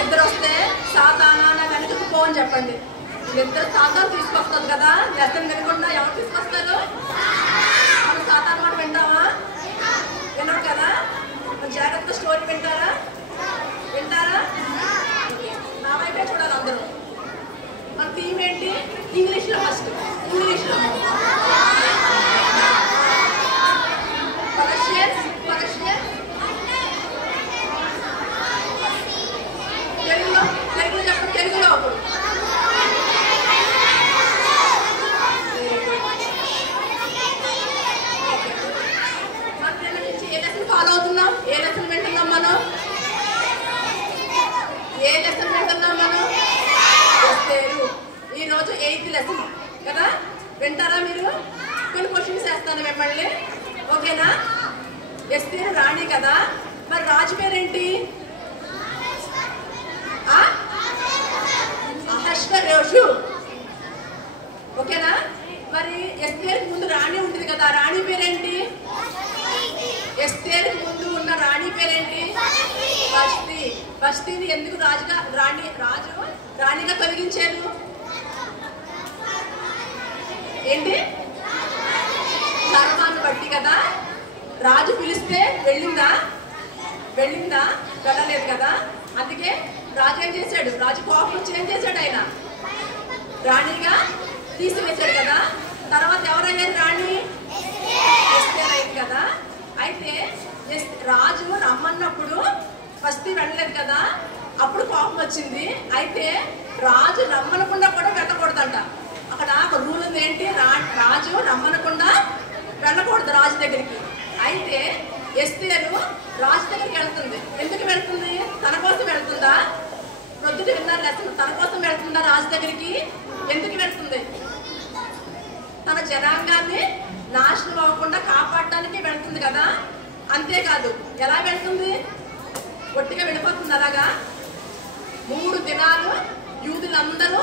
నిద్ర వస్తే సాతానా నా వెనకకు పో అని చెప్పండి. నిద్ర సాతాను తీసుకొస్తుంది కదా, లెసన్ వినకుండా ఎవరు తీసుకొస్తారు? మనం సాతాను మాట వింటామా? వినరు కదా. జాగ్రత్త స్టోరీ వింటారా? నా వైపే చూడాలి అందరూ. మన థీమ్ ఏంటి? ఇంగ్లీష్లో ఫస్ట్. ఇంగ్లీష్లో తెలుగులో చెప్పండి. తెలుగులో మన నుంచి ఏ లెసన్ ఫాలో అవుతున్నాం? ఏ లెసన్ వింటున్నాం మనం? ఈరోజు 8th లెసన్ కదా. వింటారా మీరు? కొన్ని క్వశ్చన్స్ వేస్తాను మిమ్మల్ని, ఓకేనా? ఎస్తేరు రాణి కదా, మరి రాజు పేరేంటి? అహష్వేరోషు, ఓకేనా? మరి ఎస్తేరుకి ముందు రాణి ఉంటుంది కదా, రాణి పేరేంటి? ఎస్తేరుకి ముందు ఉన్న రాణి పేరేంటి? వష్టి. వష్టిని ఎందుకు రాజు రాణిగా తొలగించారు? ఏంటి? ధర్మాన్ని బట్టి కదా. రాజు పిలిస్తే వెళ్ళిందా? వెళ్ళలేదు కదా. అందుకే రాజు ఏం చేశాడు? రాజు కోపం వచ్చి ఏం చేశాడు? ఆయన రాణిగా తీసివేశాడు కదా. తర్వాత ఎవరయ్యారు? రాణి ఎస్తేర్ అయింది కదా. అయితే రాజు రమ్మన్నప్పుడు ఫస్ట్ వెళ్ళలేదు కదా, అప్పుడు కోపం వచ్చింది. అయితే రాజు రమ్మనకుండా కూడా వెళ్ళకూడదంట. అక్కడ ఒక రూల్ ఉంది. ఏంటి? రాజు రమ్మనకుండా వెళ్ళకూడదు రాజు దగ్గరికి. అయితే ఎస్తేరు రాజు దగ్గరికి వెళ్తుంది. ఎందుకు వెళ్తుంది? తన కోసం వెళ్తుందా? ప్రొద్దుట విన్నారు లెసన్. తన కోసం వెళ్తుందా రాజు దగ్గరికి? ఎందుకు వెళ్తుంది? తన జనాంగాన్ని నాశనం అవ్వకుండా కాపాడటానికి వెళ్తుంది కదా. అంతేకాదు, ఎలా వెళ్తుంది? ఒట్టిగా వెళ్ళిపోతుంది అలాగా. 3 దినాలు యూదులందరూ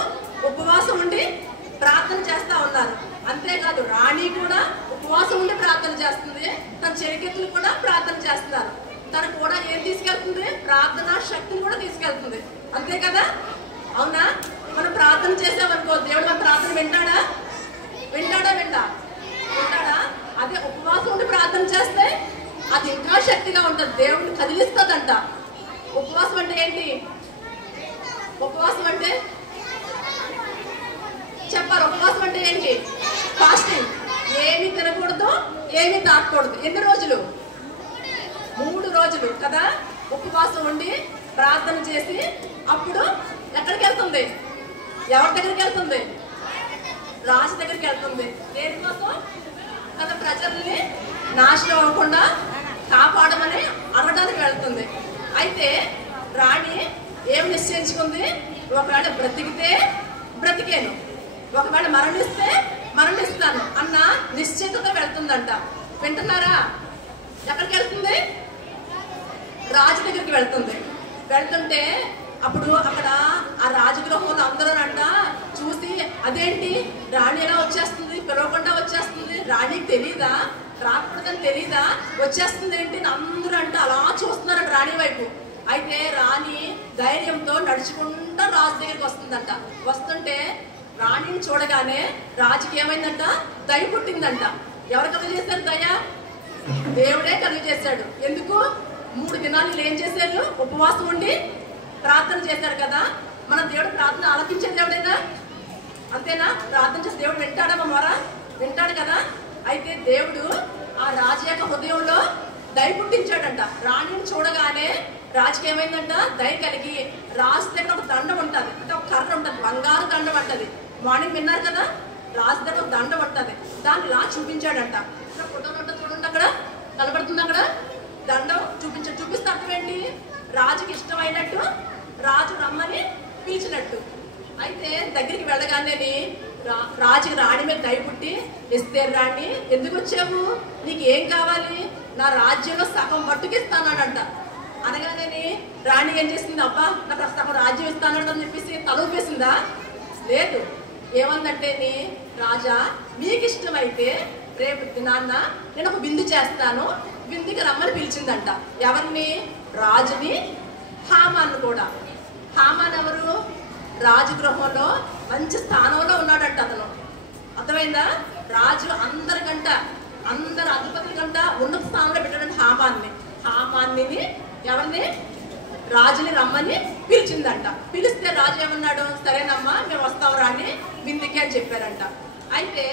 ఉపవాసం ఉండి ప్రార్థన చేస్తా ఉన్నారు. అంతేకాదు, రాణి కూడా ఉపవాసం ఉండి ప్రార్థన చేస్తుంది. తన చెరికెత్తులు కూడా ప్రార్థన చేస్తున్నారు. తను కూడా ఏం తీసుకెళ్తుంది? ప్రార్థన శక్తిని కూడా తీసుకెళ్తుంది. అంతే కదా, అవునా? మనం ప్రార్థన చేసామనుకో, దేవుడు మన ప్రార్థన వింటాడా? అదే ఉపవాసం ఉండి ప్రార్థన చేస్తే అది ఇంకా శక్తిగా ఉంటుంది, దేవుడిని కదిలిస్తుందంట. ఉపవాసం అంటే ఏంటి? ఉపవాసం అంటే చెప్పాలి. ఉపవాసం అంటే ఏంటి? ఫాస్టింగ్. ఏమి తినకూడదు, ఏమి తాకూడదు. ఎన్ని రోజులు? 3 రోజులు కదా. ఉపవాసం ఉండి ప్రార్థన చేసి అప్పుడు ఎక్కడికి వెళ్తుంది? ఎవరి దగ్గరికి వెళ్తుంది? రాజు దగ్గరికి వెళ్తుంది. దేనికోసం? తన ప్రజల్ని నాశనం అవ్వకుండా కాపాడమని అడగడానికి వెళ్తుంది. అయితే రాణి ఏం నిశ్చయించుకుంది? ఒకవేళ బ్రతికితే బ్రతికేను, ఒకవేళ మరణిస్తే మరణిస్తాను అన్న నిశ్చయితతో వెళ్తుందంట. వింటున్నారా? ఎక్కడికి వెళ్తుంది? రాజు దగ్గరికి వెళ్తుంది. వెళ్తుంటే అప్పుడు అక్కడ ఆ రాజగృహంలో అందరూ అంట చూసి, అదేంటి రాణి ఎలా వచ్చేస్తుంది? పిలవకుండా వచ్చేస్తుంది. రాణికి తెలీదా? రాకూడదని తెలీదా? వచ్చేస్తుంది ఏంటి? అందరూ అంటే అలా చూస్తున్నారంట రాణి వైపు. అయితే రాణి ధైర్యంతో నడుచుకుంటూ రాజు దగ్గరికి వస్తుందంట. వస్తుంటే రాణిని చూడగానే రాజుకి ఏమైందంట? దయ పుట్టిందంట. ఎవరు కలుగు చేశారు దయ? దేవుడే కలుగు చేశాడు. ఎందుకు? 3 దినాలు ఏం చేశారు? ఉపవాసం ఉండి ప్రార్థన చేశారు కదా. మన దేవుడు ప్రార్థన ఆలకించే దేవుడేనా? అంతేనా? ప్రార్థన చేసి దేవుడు వింటాడా? మొర వింటాడు కదా. అయితే దేవుడు ఆ రాజు యొక్క హృదయంలో దయ పుట్టించాడంట. రాణిని చూడగానే రాజుకి ఏమైందంట? దయ కలిగి రాజు దగ్గర ఒక దండం ఉంటుంది, అంటే ఒక కర్ర ఉంటుంది, బంగారు దండం అంటది. మార్నింగ్ విన్నారు కదా, రాజు దగ్గర ఒక దండం ఉంటుంది, దాన్ని ఇలా చూపించాడంట. ఫోటోలు ఉంటుంది చూడండి, అక్కడ కనబడుతుంది. అక్కడ దండం చూపిస్తే అర్థం ఏంటి? రాజుకి ఇష్టమైనట్టు, రాజు రమ్మని పిలిచినట్టు. అయితే దగ్గరికి వెళ్ళగానే రాజుకి రాణి మీద దయ పుట్టి, ఎస్తేరు రాణి ఎందుకు వచ్చావు? నీకు ఏం కావాలి? నా రాజ్యంలో సగం పట్టుకిస్తానంట. అనగానే రాణి ఏం చేసింది? అబ్బా నాకు సగం రాజ్యం ఇస్తానని చెప్పేసి తల ఊపేసిందా? లేదు. ఏమందంటే, రాజా మీకు ఇష్టమైతే రేపు దినాన్న నేను ఒక విందు చేస్తాను, విందుకి రమ్మని పిలిచిందంట. ఎవరిని? రాజుని, హామాను కూడా. హామాన్ ఎవరు? రాజగృహంలో మంచి స్థానంలో ఉన్నాడంట అతను. అర్థమైందా? రాజు అందరి అధిపతుల కంట ఉన్నత స్థానంలో పెట్టాడంట హామాన్ని. ఎవరిని? రాజుని రమ్మని పిలిచిందంట. పిలిస్తే రాజు ఏమన్నాడు? సరేనమ్మా మేము వస్తాం రాని విందుకి అని చెప్పారంట. అయితే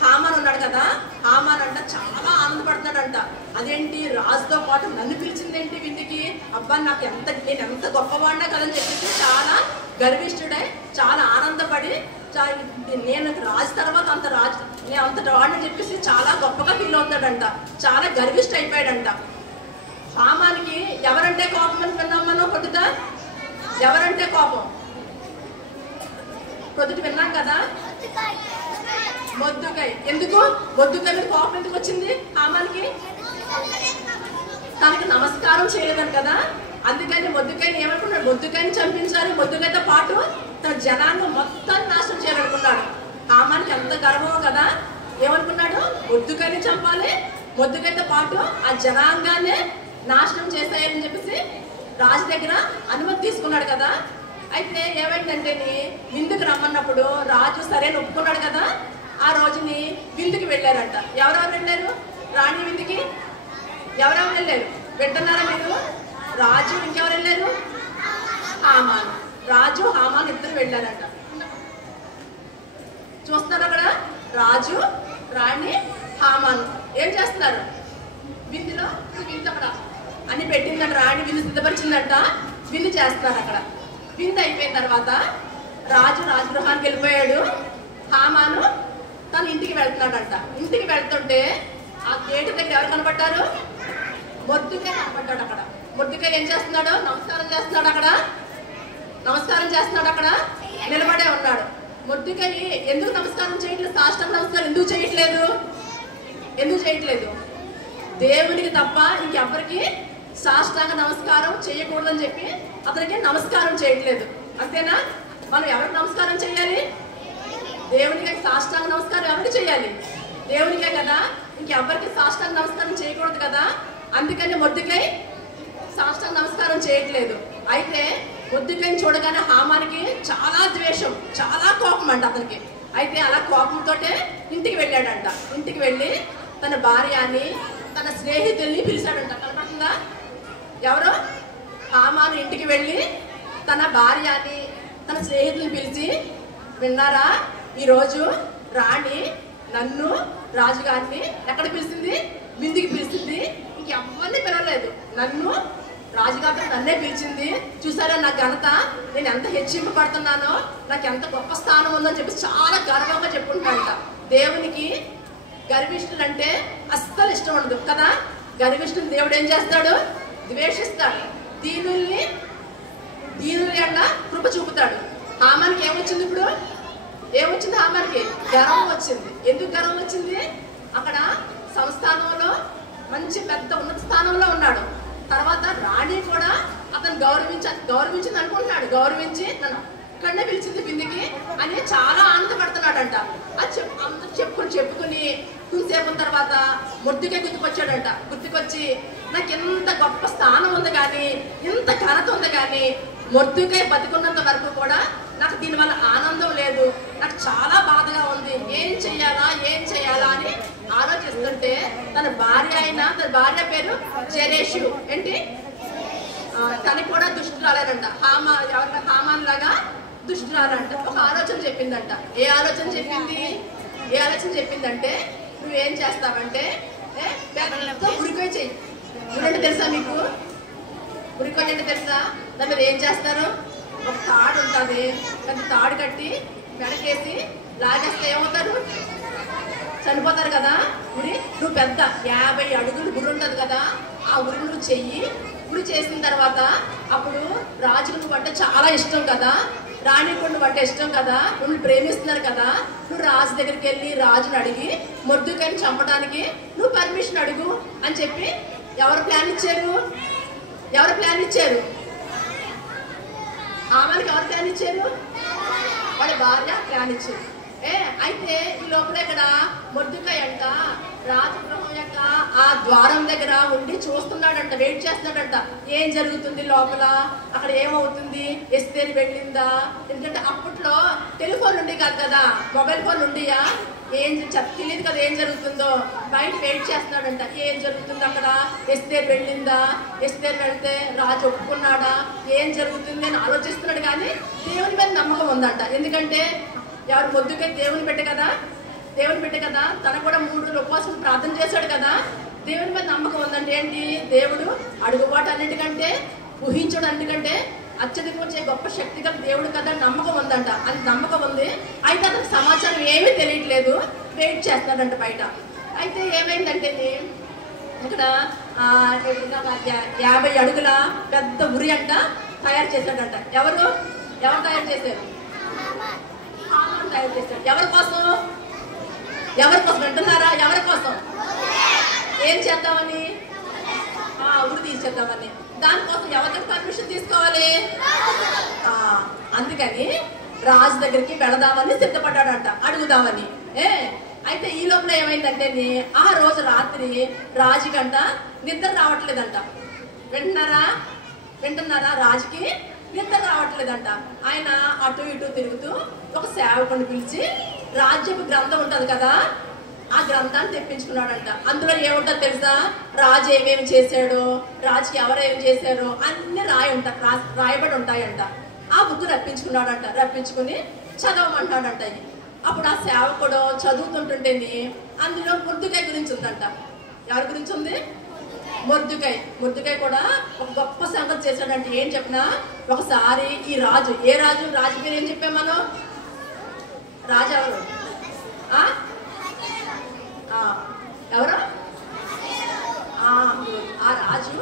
హామాన్ ఉన్నాడు కదా, హామాన్ అంట చాలా ఆనందపడుతున్నాడంట. అదేంటి రాజుతో పాటు నన్ను పిలిచిందేంటి విందుకి? అబ్బా నేను ఎంత గొప్పవాడినా కదని చెప్పేసి చాలా గర్విష్ఠుడై చాలా ఆనందపడి నేను రాజు తర్వాత నేను అంత వాడిని చెప్పేసి చాలా గొప్పగా ఫీల్ అవుతాడంట. చాలా గర్విష్ఠ అయిపోయాడంట. హామానికి ఎవరంటే కోపం అని విన్నాం మనం పొద్దుట. ఎవరంటే కోపం పొద్దుట విన్నాం కదా, మొద్దుకాయ. ఎందుకు మొద్దుకాయ మీద కోపం ఎందుకు వచ్చింది హామానికి? తనకి నమస్కారం చేయలేదని కదా. అందుకని మొద్దుకాయని ఏమనుకున్నాడు? మొద్దుకాయని చంపించాలి, మొద్దుకాయతో పాటు తన జనాంగం మొత్తాన్ని నాశనం చేయాలనుకున్నాడు. హామానికి ఎంత గర్వమో కదా. ఏమనుకున్నాడు? మొద్దుకాయని చంపాలి, మొద్దుకాయతో పాటు ఆ జనాంగాన్ని నాశనం చేస్తాయని చెప్పేసి రాజు దగ్గర అనుమతి తీసుకున్నాడు కదా. అయితే ఏమైందంటే విందుకు రమ్మన్నప్పుడు రాజు సరైన ఒప్పుకున్నాడు కదా. ఆ రోజుని విందుకి వెళ్ళారంట. ఎవరెవరు వెళ్ళారు? రాణి విందుకి ఎవరెవరు వెళ్ళారు? వింటున్నారా మీరు? రాజు ఇంకెవరు వెళ్ళారు? హామాన్. రాజు హామాన్ ఇద్దరు వెళ్ళారంట. చూస్తున్నారు అక్కడ రాజు రాణి హామాన్ ఏం చేస్తున్నారు? విందులో విందు అక్కడ అని పెట్టిందంట. రాణి విందు సిద్ధపరిచిందంట. విందు చేస్తున్నారు అక్కడ. విందు అయిపోయిన తర్వాత రాజగృహానికి వెళ్ళిపోయాడు. హామాను తన ఇంటికి వెళ్తున్నాడంట. ఇంటికి వెళ్తుంటే ఆ గేటు దగ్గర ఎవరు కనపడ్డారు? మొద్దుకాయ కనపడ్డాడు అక్కడ. మొద్దుకాయ ఏం చేస్తున్నాడు? నమస్కారం చేస్తున్నాడు అక్కడ నిలబడే ఉన్నాడు. మొద్దుకాయ ఎందుకు నమస్కారం చేయట్లేదు? సాష్టాంగ నమస్కారం ఎందుకు చేయట్లేదు? దేవునికి తప్ప ఇంకెవ్వరికి సాష్టాంగ నమస్కారం చేయకూడదని చెప్పి అతనికి నమస్కారం చేయట్లేదు. అంతేనా? మనం ఎవరికి నమస్కారం చేయాలి? దేవునికి. సాష్టాంగ నమస్కారం ఎవరికి చేయాలి? దేవునికే కదా. ఇంకెవ్వరికి సాష్టాంగ నమస్కారం చేయకూడదు కదా. అందుకని మొద్దుకాయ సాష్టాంగ నమస్కారం చేయట్లేదు. అయితే మొద్దుకాయని చూడగానే హామానికి చాలా ద్వేషం, చాలా కోపం అంట అతనికి. అయితే అలా కోపంతో ఇంటికి వెళ్ళాడంట. ఇంటికి వెళ్ళి తన భార్యని తన స్నేహితుల్ని పిలిచాడంట. కనపడుతుందా? ఎవరు? హామాను ఇంటికి వెళ్ళి తన భార్యని తన స్నేహితుల్ని పిలిచి, విన్నారా, ఈరోజు రాణి నన్ను రాజుగారిని ఎక్కడ పిలిచింది? విందుకి పిలిచింది. ఇంకెవ్వరిని పిలవలేదు. నన్ను రాజుగారితో నన్నే పిలిచింది. చూసారా నా ఘనత, నేను ఎంత హెచ్చింపబడుతున్నానో, నాకు ఎంత గొప్ప స్థానం ఉందని చెప్పి చాలా గర్వంగా చెప్పుకుంటాడంట. దేవునికి గర్విష్ఠులు అంటే అస్సలు ఇష్టం ఉండదు కదా. గర్విష్ఠులు దేవుడు ఏం చేస్తాడు? ద్వేషిస్తాడు. దీనుల్ని అన్న కృప చూపుతాడు. హామానికి ఏమొచ్చింది? ఇప్పుడు ఏమొచ్చింది? హామానికి గర్వం వచ్చింది. ఎందుకు గర్వం వచ్చింది? అక్కడ సంస్థానంలో మంచి పెద్ద ఉన్నత స్థానంలో ఉన్నాడు. తర్వాత రాణి కూడా అతను గౌరవించింది అనుకుంటున్నాడు. గౌరవించి నన్ను ఇక్కడనే పిలిచింది విందుకి అని చాలా ఆనందపడుతున్నాడంట. అది అందరూ చెప్పుకుని కొంతసేపు తర్వాత మొద్దుకాయ గుర్తుకొచ్చాడంట. గుర్తుకొచ్చి నాకు ఎంత గొప్ప స్థానం ఉంది కానీ, ఇంత ఘనత ఉంది కానీ, మొద్దుకాయ బతికున్నంత వరకు కూడా నాకు దీనివల్ల ఆనందం లేదు, నాకు చాలా బాధగా ఉంది, ఏం చెయ్యాలా అని ఆలోచిస్తుంటే తన భార్య పేరు జెరేషు. ఏంటి? తనకి కూడా దుష్టురాలేనంట. హామాన్ లాగా దుష్టురాలంట. ఒక ఆలోచన చెప్పిందంట. ఏ ఆలోచన చెప్పిందంటే నువ్వేం చేస్తావంటే ఉరికొయ్య చెయ్యి. ఉరంటే తెలుసా మీకు? ఉరికొయ్య అంటే తెలుసా? దాని మీద ఏం చేస్తారు? ఒక తాడు ఉంటుంది, అది తాడు కట్టి మెడకేసి లాగేస్తే ఏమవుతారు? చనిపోతారు కదా. నువ్వు పెద్ద 50 అడుగులు గురి ఉంటుంది కదా, ఆ ఉరి నువ్వు చెయ్యి. ఉరి చేసిన తర్వాత అప్పుడు రాజుకు నువ్వు అంటే చాలా ఇష్టం కదా, రాణి కూడా నువ్వు అంటే ఇష్టం కదా, నువ్వు ప్రేమిస్తున్నారు కదా, నువ్వు రాజు దగ్గరికి వెళ్ళి రాజుని అడిగి మొద్దుకాయని చంపడానికి నువ్వు పర్మిషన్ అడుగు అని చెప్పి ఎవరు ప్లాన్ ఇచ్చారు? హామానికి ఎవరు ప్లాన్ ఇచ్చారు? వాడి భార్య ప్లాన్ ఇచ్చారు. అయితే ఈ లోపల ఇక్కడ మొర్దుకై అంట రాజగృహం యొక్క ఆ ద్వారం దగ్గర ఉండి చూస్తున్నాడంట, వెయిట్ చేస్తున్నాడంట. ఏం జరుగుతుంది లోపల, అక్కడ ఏమవుతుంది, ఎస్తేరు వెళ్ళిందా? ఎందుకంటే అప్పట్లో టెలిఫోన్ ఉండి కాదు కదా, మొబైల్ ఫోన్ ఉండియా, ఏం తెలియదు కదా ఏం జరుగుతుందో. బయట వెయిట్ చేస్తున్నాడంట, ఏం జరుగుతుంది అక్కడ, ఎస్తేరు వెళ్ళిందా, ఎస్తేరు వెళ్తే రాజు ఒప్పుకున్నాడా, ఏం జరుగుతుంది అని ఆలోచిస్తున్నాడు. కానీ దేవుని మీద నమ్మకం ఉందంట. ఎందుకంటే ఎవరు మొద్దుకై దేవుని పెట్టే కదా, తన కూడా 3 రోజులు ఉపవాసం ప్రార్థన చేశాడు కదా, దేవుని మీద నమ్మకం ఉందంటే ఏంటి, దేవుడు అడుగుబాటు అన్నిటికంటే ఊహించడం అన్నిటికంటే అత్యధికం వచ్చే గొప్ప శక్తి గల దేవుడు కదా నమ్మకం ఉందంట. అది నమ్మకం ఉంది. అయితే అతనికి సమాచారం ఏమీ తెలియట్లేదు, వెయిట్ చేస్తాడంట బయట. అయితే ఏమైందంటే ఇక్కడ 50 అడుగుల పెద్ద ఉరి అంట తయారు చేశాడంట. ఎవరు తయారు చేశారు? హామాను తయారు చేశాడు. ఎవరి కోసం వింటున్నారా? ఎవరి కోసం? ఏం చేద్దామని? ఉరి తీసేద్దామని. దానికోసం ఎవరికి పర్మిషన్ తీసుకోవాలి? అందుకని రాజు దగ్గరికి వెళదామని సిద్ధపడ్డాడంట, అడుగుదామని. అయితే ఈ లోపల ఏమైందంటే ఆ రోజు రాత్రి రాజుకంట నిద్ర రావట్లేదంట. వింటున్నారా? రాజుకి నిద్ర రావట్లేదంట. ఆయన అటు ఇటు తిరుగుతూ ఒక సేవకుని పిలిచి రాజ్యపు గ్రంథం ఉంటది కదా, ఆ గ్రంథాన్ని తెప్పించుకున్నాడంట. అందులో ఏముంటో తెలుసా? రాజు ఏమేమి చేశాడో, రాజుకి ఎవరేమి చేశారో అన్ని రాయబడి ఉంటాయంట. ఆ బుక్ రప్పించుకున్నాడంట. రప్పించుకుని చదవమంటాడంట. అప్పుడు ఆ సేవకుడు చదువుతుంటుంటేని అందులో మొర్దుకై గురించి ఉందంట. ఎవరి గురించి ఉంది? మొర్దుకై కూడా ఒక గొప్ప సంగతి చేశాడంటే ఏం చెప్పినా, ఒకసారి ఈ రాజు రాజు పేరు ఏం చెప్పాం మనం? రాజు ఎవరు? ఎవరు? ఆ రాజు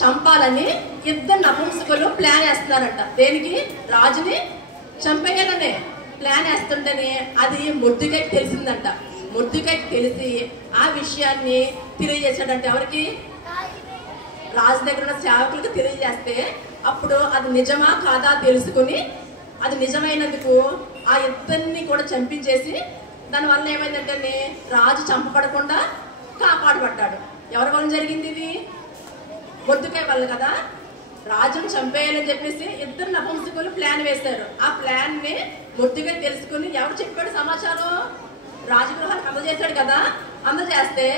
చంపాలని 2 నపుంసకులు ప్లాన్ వేస్తున్నారంట. దేనికి? రాజుని చంపేయాలనే ప్లాన్ వేస్తుంటేనే అది మొర్దుకైకి తెలిసిందంట. మొర్దుకైకి తెలిసి ఆ విషయాన్ని తెలియజేశాడంట. ఎవరికి? రాజు దగ్గర ఉన్న సేవకులకు తెలియజేస్తే అప్పుడు అది నిజమా కాదా తెలుసుకుని అది నిజమైనందుకు ఆ 2 కూడా చంపించేసి దానివల్ల ఏమైందంటే రాజు చంపబడకుండా కాపాడబడ్డాడు. ఎవరి వల్ల జరిగింది ఇది? మొర్దుకై వల్ల కదా. రాజును చంపేయాలని చెప్పేసి 2 నపుంసకులు ప్లాన్ వేశారు. ఆ ప్లాన్ ని మొర్దుకై తెలుసుకుని ఎవరు చెప్పాడు సమాచారం? రాజగృహానికి అందజేశాడు కదా. అందజేస్తే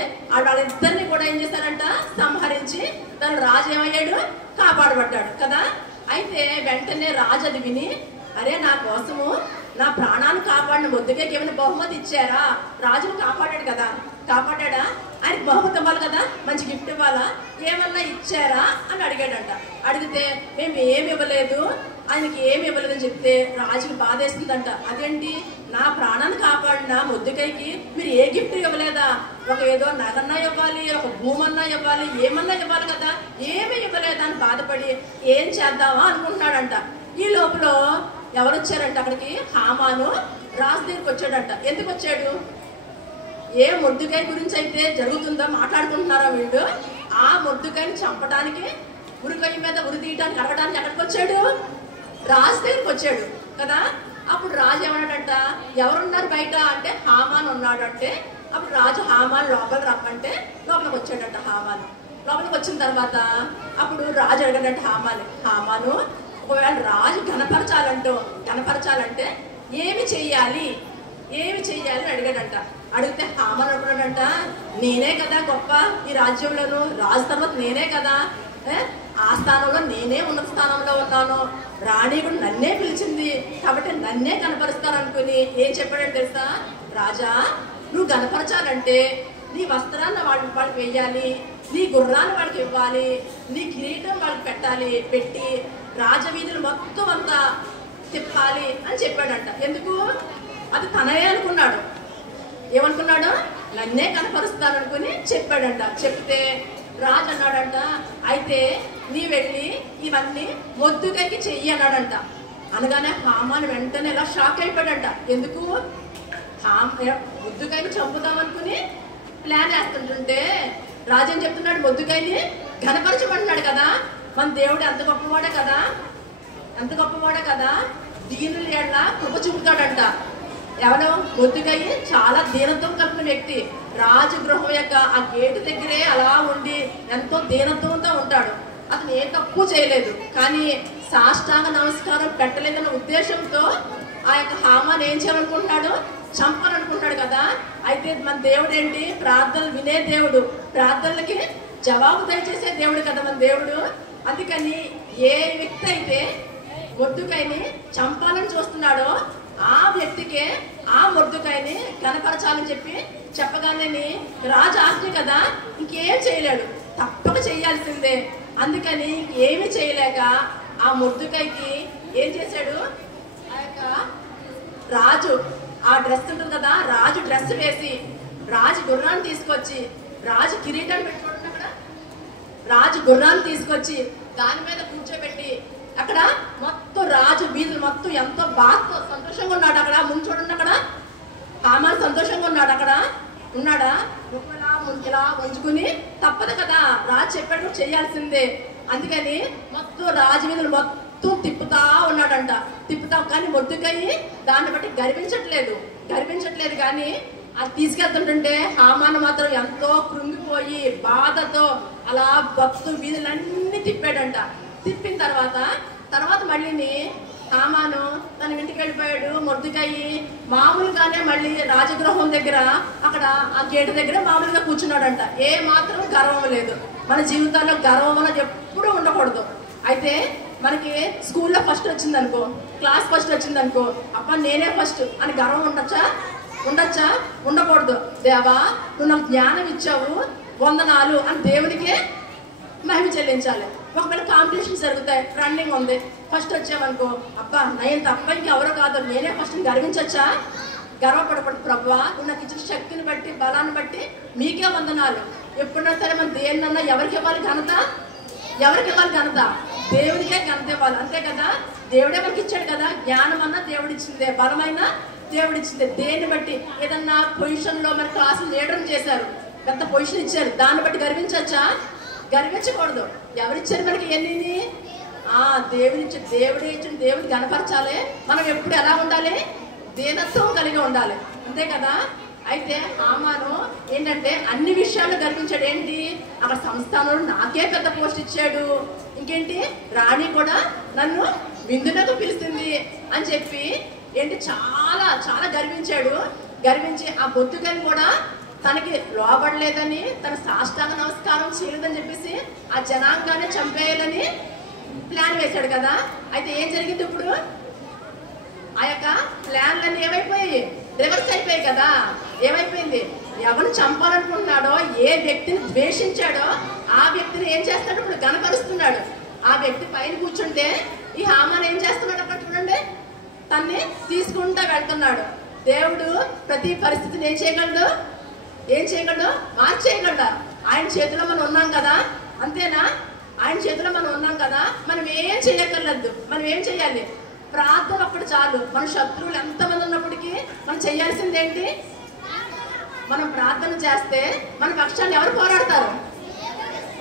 వాళ్ళిద్దరిని కూడా ఏం చేశారంట? సంహరించి తను రాజు ఏమయ్యాడు? కాపాడబడ్డాడు కదా. అయితే వెంటనే రాజు అది విని, అరే నా కోసము నా ప్రాణాన్ని కాపాడిన మొర్దుకైకి ఏమైనా బహుమతి ఇచ్చారా? రాజును కాపాడాడు కదా, కాపాడా? ఆయనకి బహుమతి ఇవ్వాలి కదా, మంచి గిఫ్ట్ ఇవ్వాలా, ఏమన్నా ఇచ్చారా అని అడిగాడంట. అడిగితే మేము ఏమి ఇవ్వలేదు, ఆయనకి ఏమి ఇవ్వలేదని చెప్తే రాజుకి బాధేస్తుందంట. అదేంటి, నా ప్రాణాన్ని కాపాడిన మొర్దుకైకి మీరు ఏ గిఫ్ట్ ఇవ్వలేదా? ఒక ఏదో నగన్నా ఇవ్వాలి, ఒక భూమన్నా ఇవ్వాలి, ఏమన్నా ఇవ్వాలి కదా, ఏమీ ఇవ్వలేదా అని బాధపడి ఏం చేద్దామా అనుకుంటున్నాడంట. ఈ లోపల ఎవరు వచ్చారంట అక్కడికి? హామాను రాజు దగ్గరికి వచ్చాడంట. ఎందుకు వచ్చాడు? ఏ మొర్దుకై గురించి అయితే జరుగుతుందో మాట్లాడుకుంటున్నారా వీళ్ళు, ఆ మొర్దుకైని చంపడానికి, ఉరికొయ్య మీద ఉరి తీయడానికి, అడగడానికి ఎక్కడికి వచ్చాడు? రాజు దగ్గరికి వచ్చాడు కదా. అప్పుడు రాజు ఏమన్నాడంట, ఎవరున్నారు బయట అంటే హామాను ఉన్నాడు అంటే, అప్పుడు రాజు హామాను లోపలికి రమ్మంటే లోపలికి వచ్చాడంట. హామాను లోపలికి వచ్చిన తర్వాత అప్పుడు రాజు అడిగాడంట హామాను ఒకవేళ రాజు గణపరచాలంటే ఏమి చెయ్యాలి అని అడిగాడంట. అడిగితే హామాను అనుకున్నాడంట, నేనే కదా గొప్ప ఈ రాజ్యంలోను, రాజు తర్వాత నేనే కదా, ఆ స్థానంలో నేనే ఉన్నత స్థానంలో ఉన్నాను, రాణి కూడా నన్నే పిలిచింది కాబట్టి నన్నే కనపరుస్తారనుకుని ఏం చెప్పాడంటే తెలుసా? రాజా, నువ్వు కనపరచాలంటే నీ వస్త్రాన్ని వాళ్ళకి వెయ్యాలి, నీ గుర్రాన్ని వాళ్ళకి ఇవ్వాలి, నీ కిరీటం వాళ్ళకి పెట్టి రాజవీధులు మొత్తం అంతా తిప్పాలి అని చెప్పాడంట. ఎందుకు? అది తననే అనుకున్నాడు. ఏమనుకున్నాడు? నన్నే కనపరుస్తాననుకుని చెప్పాడంట. చెప్తే రాజు అన్నాడంట, అయితే నీ వెళ్ళి ఇవన్నీ మొర్దుకైకి చెయ్యి అన్నాడంట. అనగానే హామాను వెంటనే ఇలా షాక్ అయిపోయాడంట. ఎందుకు? మొర్దుకైని చంపుదామనుకుని ప్లాన్ వేస్తుంటుంటే రాజు ఏం చెప్తున్నాడు? మొర్దుకైని ఘనపరచమంటున్నాడు కదా. మన దేవుడు ఎంత గొప్పవాడే కదా, దీనుల ఎడల కృప చూపుతాడంట. ఎవరో మొద్దుకై చాలా దీనత్వం కలిగిన వ్యక్తి. రాజగృహం యొక్క ఆ గేటు దగ్గరే అలా ఉండి ఎంతో దీనత్వంతో ఉంటాడు. అతను ఏ తప్పు చేయలేదు, కానీ సాష్టాంగ నమస్కారం పెట్టలేదన్న ఉద్దేశంతో ఆ యొక్క హామాన్ ఏం చేయాలనుకుంటున్నాడు? చంపాలనుకుంటున్నాడు కదా. అయితే మన దేవుడు ఏంటి? ప్రార్థనలు వినే దేవుడు, ప్రార్థనలకి జవాబు దయచేసే దేవుడు కదా మన దేవుడు. అందుకని ఏ వ్యక్తి అయితే మొద్దుకైని చంపాలని చూస్తున్నాడో ఆ వ్యక్తికే ఆ మొద్దుకైని కనపరచాలని చెప్పగానే రాజు ఆజ్ఞ కదా, ఇంకేం చేయలేడు, తప్పక చేయాల్సిందే. అందుకని ఏమి చేయలేక ఆ మొద్దుకైకి ఏం చేశాడు? ఆ యొక్క రాజు ఆ డ్రెస్ ఉంటుంది కదా, రాజు డ్రెస్ వేసి రాజు గుర్రాన్ని తీసుకొచ్చి, రాజు కిరీటాన్ని పెట్టుకోండి అక్కడ, రాజు గుర్రాన్ని తీసుకొచ్చి దాని మీద కూర్చోబెట్టి అక్కడ మొత్తం రాజు వీధులు మొత్తం ఎంతో బాగా సంతోషంగా ఉన్నాడు. అక్కడ ముందు చూడండి, అక్కడ హామాన్ సంతోషంగా ఉన్నాడు. అక్కడ ఉన్నాడా? ఇలా ఉంచుకుని తప్పదు కదా, రాజు చెప్పాడు చేయాల్సిందే. అందుకని మొత్తం రాజు వీధులు మొత్తం తిప్పుతా ఉన్నాడంట. కానీ మొద్దుకయ్యి దాన్ని బట్టి గర్వించట్లేదు. కానీ అది తీసుకెళ్తుంటే హామాను మాత్రం ఎంతో కృంగిపోయి బాధతో అలా భక్తు వీధులన్నీ తిప్పాడంట. తిప్పిన తర్వాత మళ్ళీ హామాను తన ఇంటికి వెళ్ళిపోయాడు. మొద్దుకయ్యి మామూలుగానే మళ్ళీ రాజగృహం దగ్గర అక్కడ ఆ గేటు దగ్గర మామూలుగా కూర్చున్నాడంట. ఏ మాత్రం గర్వం లేదు. మన జీవితాల్లో గర్వం అనేది ఎప్పుడూ ఉండకూడదు. అయితే మనకి స్కూల్లో ఫస్ట్ వచ్చిందనుకో, క్లాస్ ఫస్ట్ వచ్చిందనుకో, అప్ప నేనే ఫస్ట్ అని గర్వం ఉండొచ్చా? ఉండకూడదు. దేవా నువ్వు నాకు జ్ఞానం ఇచ్చావు, వందనాలు అని దేవునికే మహిమ చెల్లించాలి. ఒకవేళ కాంపిటీషన్స్ జరుగుతాయి, రన్నింగ్ ఉంది, ఫస్ట్ వచ్చామనుకో, అబ్బా నేను తప్ప ఇంకెవరో కాదు, నేనే ఫస్ట్ గర్వించచ్చా? గర్వపడకూడదు. ప్రభువా నువ్వు నాకు ఇచ్చిన శక్తిని బట్టి, బలాన్ని బట్టి మీకే వందనాలు. ఎప్పుడైనా సరే మనం దేన్నన్నా ఎవరికి ఇవ్వాలి ఘనత? దేవునికే ఘనత ఇవ్వాలి, అంతే కదా. దేవుడే మనకి ఇచ్చాడు కదా. జ్ఞానం అన్నా దేవుడిచ్చిందే, బలమైన దేవుడిచ్చిందే. దేన్ని బట్టి ఏదన్నా పొజిషన్లో మన క్లాసులు లీడర్ చేశారు, పెద్ద పొజిషన్ ఇచ్చారు, దాన్ని బట్టి గర్వించచ్చా? గర్వించకూడదు. ఎవరిచ్చారు మనకి? ఎన్ని దేవుడే ఇచ్చిన దేవుడిని కనపరచాలి. మనం ఎప్పుడు ఎలా ఉండాలి? దీనత్వం కలిగి ఉండాలి, అంతే కదా. అయితే హామాను ఏంటంటే అన్ని విషయాల్లో గర్వించాడు. ఏంటి? అక్కడ సంస్థానంలో నాకే పెద్ద పోస్ట్ ఇచ్చాడు, ఇంకేంటి రాణి కూడా నన్ను విందునకు పిలిచింది అని చెప్పి ఏంటి చాలా చాలా గర్వించి ఆ బొద్దుకని కూడా తనకి లోబడలేదని, తన సాష్టాంగ నమస్కారం చేయలేదని చెప్పేసి ఆ జనాంగాన్ని చంపేయాలని ప్లాన్ వేశాడు కదా. అయితే ఏం జరిగింది? ఇప్పుడు ఆ యొక్క ప్లాన్లన్నీ ఏమైపోయాయి? రివర్స్ అయిపోయాయి కదా. ఏమైపోయింది? ఎవరిని చంపాలనుకుంటున్నాడో, ఏ వ్యక్తిని ద్వేషించాడో ఆ వ్యక్తిని ఏం చేస్తాడు? ఇప్పుడు గనపరుస్తున్నాడు. ఆ వ్యక్తి పైన కూర్చుంటే ఈ హామాన్ ఏం చేస్తున్నాడు? అక్కడ చూడండి, తన్ని తీసుకుంటా వెళ్తున్నాడు. దేవుడు ప్రతి పరిస్థితిని ఏం చేయగలడు? మార్చేయగలడు. ఆయన చేతిలో మనం ఉన్నాం కదా, అంతేనా? ఆయన చేతిలో మనం ఉన్నాం కదా, మనం ఏం చేయగలదు. మనం ఏం చేయాలి? ప్రార్థన ఒక్కటి చాలు. మన శత్రువులు ఎంతమంది ఉన్నప్పటికీ మనం చేయాల్సింది ఏంటి? మనం ప్రార్థన చేస్తే మన పక్షాన్ని ఎవరు పోరాడతారు?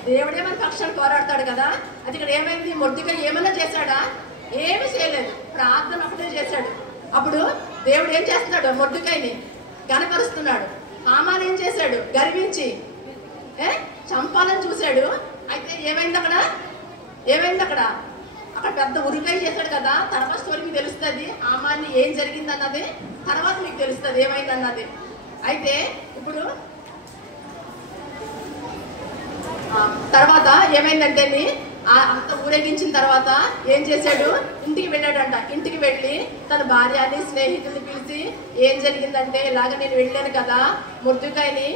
దేవుడే మన పక్షాన్ని పోరాడతాడు కదా. అది ఇక్కడ ఏమైంది? మొద్దుకై ఏమన్నా చేశాడా? ఏమీ చేయలేదు, ప్రార్థన ఒకటే చేశాడు. అప్పుడు దేవుడు ఏం చేస్తున్నాడు? మొద్దుకైని గనపరుస్తున్నాడు. హామాన్ ఏం చేశాడు? గర్వించి చంపాలని చూశాడు. అయితే ఏమైంది అక్కడ? అక్కడ పెద్ద ఉరికై చేశాడు కదా. తర్వాత స్టోరీ మీకు తెలుస్తుంది. హామాన్ని ఏం జరిగింది అన్నది తర్వాత మీకు తెలుస్తుంది ఏమైంది అన్నది. అయితే ఇప్పుడు తర్వాత ఏమైందంటే అంత ఊరేగించిన తర్వాత ఏం చేశాడు? ఇంటికి వెళ్ళాడంట. ఇంటికి వెళ్ళి తన భార్యని, స్నేహితుల్ని పిలిచి ఏం జరిగిందంటే, ఇలాగ నేను వెళ్ళాను కదా, మొద్దుకైని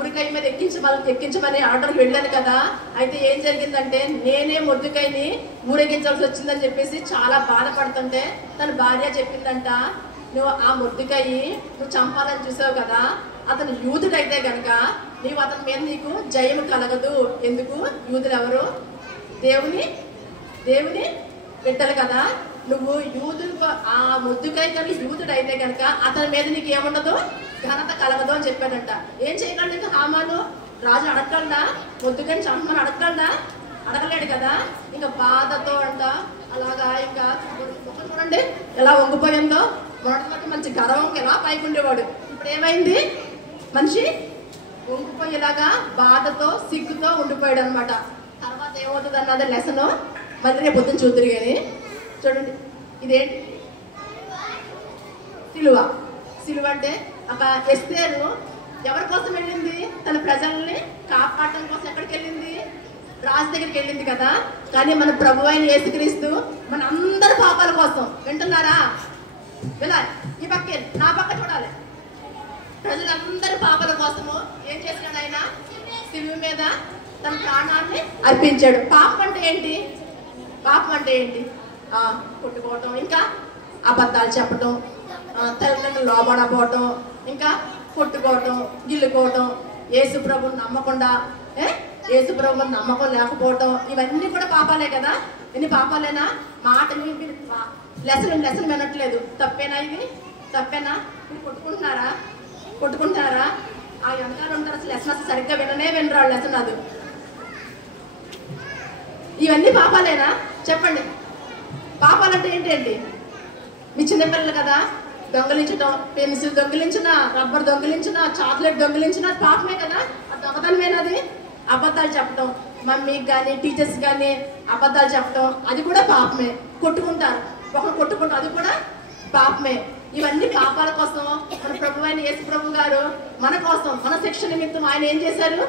ఉరికాయ మీద ఎక్కించమని ఆర్డర్కి వెళ్ళాను కదా. అయితే ఏం జరిగిందంటే నేనే మొద్దుకైని ఊరేగించాల్సి వచ్చిందని చెప్పేసి చాలా బాధపడుతుంటే తన భార్య చెప్పిందంట, నువ్వు ఆ మొద్దుకయ్యి నువ్వు చంపాలని చూసావు కదా, అతను యూదుడైతే కనుక నీవు అతని మీద నీకు జయము కలగదు. ఎందుకు? యూదులు ఎవరు? దేవుని బిడ్డలు కదా. నువ్వు యూదులు ఆ మొద్దుకై కనుక యూదుడైతే కనుక అతని మీద నీకు ఏముండదు, ఘనత కలగదు అని చెప్పాడంట. ఏం చేయగలడు హామాను? రాజు అడగలడా? మొద్దుకైని చంపమని అడగలేడు కదా. ఇంకా బాధతో అంట అలాగా ఇంకా చూడండి ఎలా వంగిపోయిందో. మొదటి మంచి గర్వంకి ఎలా పైకి ఉండేవాడు. ఇప్పుడు ఏమైంది? మనిషి వంగిపోయేలాగా బాధతో సిగ్గుతో ఉండిపోయాడు అనమాట. తర్వాత ఏమవుతుంది అన్నది లెసన్ మళ్ళీ రేపు పొద్దున్న చూద్దరు. కానీ చూడండి, ఇదేంటి? సిలువ. సిలువ అంటే ఒక ఎస్తేరు ఎవరి కోసం వెళ్ళింది? తన ప్రజల్ని కాపాడటం కోసం. ఎక్కడికి వెళ్ళింది? రాజు దగ్గరికి వెళ్ళింది కదా. కానీ మన ప్రభు అయిన యేసుక్రీస్తు మన అందరి పాపాల కోసం. వింటున్నారా? వెళ్ళాలి. ఈ పక్క నా పక్క చూడాలి. ప్రజలందరి పాపాల కోసము ఏం చేసినాడు ఆయన? సిలువ మీద తన ప్రాణాన్ని అర్పించాడు. పాపం అంటే ఏంటి? పాపం అంటే ఏంటి? కొట్టుకోవటం, ఇంకా అబద్ధాలు చెప్పటం, తల్లిదండ్రులు లోబడపోవటం, ఇంకా కొట్టుకోవటం, గిల్లుకోవటం, యేసు ప్రభుని నమ్మకుండా, యేసు ప్రభుని నమ్మకం లేకపోవటం, ఇవన్నీ కూడా పాపాలే కదా. ఎన్ని పాపాలేనా? మాట లెసన్ వినట్లేదు. తప్పేనా ఇది? తప్పేనా? మీరు కొట్టుకుంటున్నారా? ఆ వెనకాల ఉంటారు. అసలు లెసన్ సరిగ్గా వినరా లెసన్. అది ఇవన్నీ పాపాలేనా? చెప్పండి. పాపాలంటే ఏంటి? మీ చిన్నపిల్లలు కదా, దొంగలించడం, పెన్సిల్ దొంగిలించిన, రబ్బర్ దొంగిలించిన, చాక్లెట్ దొంగిలించిన పాపమే కదా. ఆ దొంగతనమేనది. అబద్ధాలు చెప్పడం, మమ్మీకి కానీ టీచర్స్ కానీ అబద్ధాలు చెప్పడం, అది కూడా పాపమే. కొట్టుకుంటారు, ఒకరు కొట్టుకుంటారు, అది కూడా పాపమే. ఇవన్నీ పాపాల కోసం మన ప్రభు అయిన యేసు ప్రభు గారు మన కోసం, మన శిక్ష నిమిత్తం ఆయన ఏం చేశారు?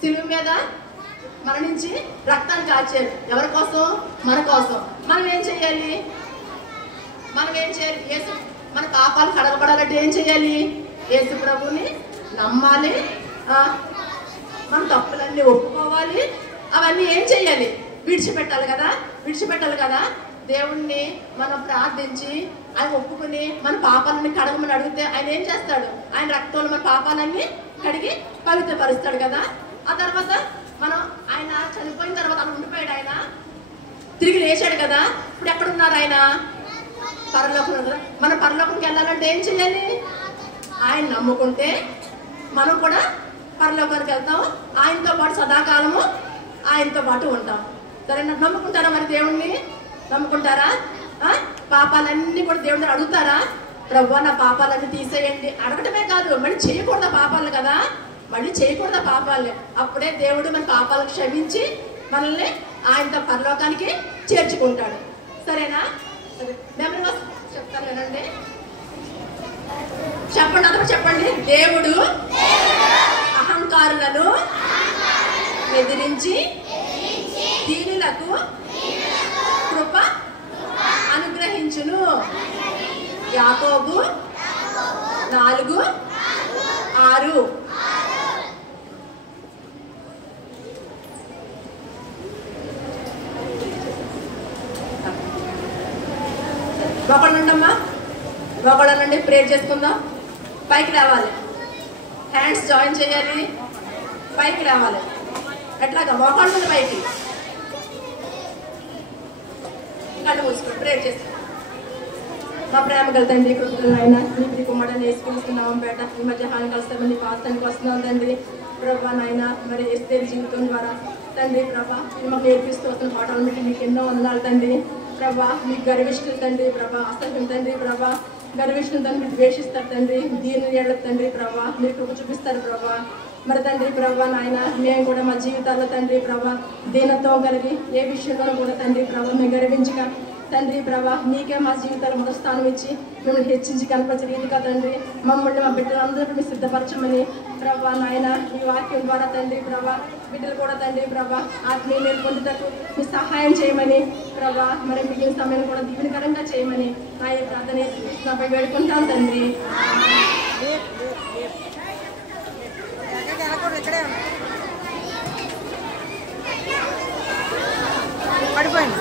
సిలువ మీద మరణించి రక్తాన్ని కాచారు. ఎవరి కోసం? మన కోసం. మనం ఏం చేయాలి? యేసు మన పాపాలు కడగబడాలంటే ఏం చేయాలి? యేసు ప్రభుని నమ్మాలి, మన తప్పులన్నీ ఒప్పుకోవాలి. అవన్నీ ఏం చేయాలి? విడిచిపెట్టాలి కదా. దేవుణ్ణి మనం ప్రార్థించి ఆయన ఒప్పుకుని మన పాపాలని కడగమని అడిగితే ఆయన ఏం చేస్తాడు? ఆయన రక్తంలో మన పాపాలన్నీ కడిగి పవిత్రపరుస్తాడు కదా. ఆ తర్వాత మనం ఆయన చనిపోయిన తర్వాత అక్కడ ఉండిపోయాడు. ఆయన తిరిగి లేచాడు కదా. ఇప్పుడు ఎక్కడున్నారు? ఆయన పరలోకం కదా. మన పరలోకంకి వెళ్ళాలంటే ఏం చేయాలి? ఆయన నమ్ముకుంటే మనం కూడా పరలోకానికి వెళ్తాం. ఆయనతో పాటు సదాకాలము ఆయనతో పాటు ఉంటాం. సరేనా? నమ్ముకుంటారా? మరి దేవుణ్ణి నమ్ముకుంటారా? పాపాలన్నీ కూడా దేవుడిని అడుగుతారా? ప్రభువా నా పాపాలన్నీ తీసేయండి. అడగటమే కాదు, మళ్ళీ చేయకూడదు పాపాలు కదా. మళ్ళీ చేయకూడదు పాపాలే. అప్పుడే దేవుడు మన పాపాలను క్షమించి మనల్ని ఆయనతో పరలోకానికి చేర్చుకుంటాడు. సరేనా? సరే, మెమరీ వర్స్ చెప్తాను వినండి. చెప్పండి, అందరూ చెప్పండి. దేవుడు అహంకారులను ఎదిరించి దీనులకు కృప అనుగ్రహించును. యాకోబు 4:6. ఒకళ్ళ నుండి ప్రేర్ చేసుకుందాం. పైకి రావాలి, హ్యాండ్స్ జాయిన్ చేయాలి, పైకి రావాలి. ఎట్లాగా? మోకాళ్ళ నుండి పైకి. కళ్ళు మూసుకొని ప్రేర్ చేస్తాం. మా ప్రేమ గల తండ్రి, కృపగల ఆయన, నీ కుమ్మడని వేసుకున్నాం పేట. ఈ మధ్య హాని కలుస్తామని నీ పాస్తానికి వస్తున్నాం తండ్రి. ప్రభా నాయన, మరి ఎస్తేరు జీవితం ద్వారా తండ్రి ప్రభా మీరు మాకు నేర్పిస్తూ వస్తున్న పాఠాలను బట్టి మీకు ఎన్నో వందనాలు తండ్రి. ప్రభా మీకు గర్విష్ఠులు తండ్రి ప్రభా, అసహ్యం తండ్రి ప్రభా, గర్విష్ఠులు తండ్రి మీరు ద్వేషిస్తారు తండ్రి. దీని ఏళ్ళ తండ్రి ప్రభా మీరు కృప చూపిస్తారు ప్రభా. మరి తండ్రి ప్రభా నాయన, మేము కూడా మా జీవితాల్లో తండ్రి ప్రభా దీనత్వం కలిగి ఏ విషయంలో కూడా తండ్రి ప్రభా మేము గర్వించక తండ్రి ప్రభా మీకే మా జీవితాలు మొదటి స్థానం ఇచ్చి మిమ్మల్ని హెచ్చించి కనపరిచే రీతిగా తండ్రి మమ్మల్ని మా బిడ్డలందరూ మీరు సిద్ధపరచమని ప్రభా నాయన, ఈ వాక్యం ద్వారా తండ్రి ప్రభా బిడ్డలు కూడా తండ్రి ప్రభా ఆత్మీయ పొందుటకు మీ సహాయం చేయమని ప్రభా, మరి మిగిలిన సమయం కూడా దీవెనకరంగా చేయమని నా ఈ ప్రార్థన వేడుకుంటాం తండ్రి. పడిపోయింది.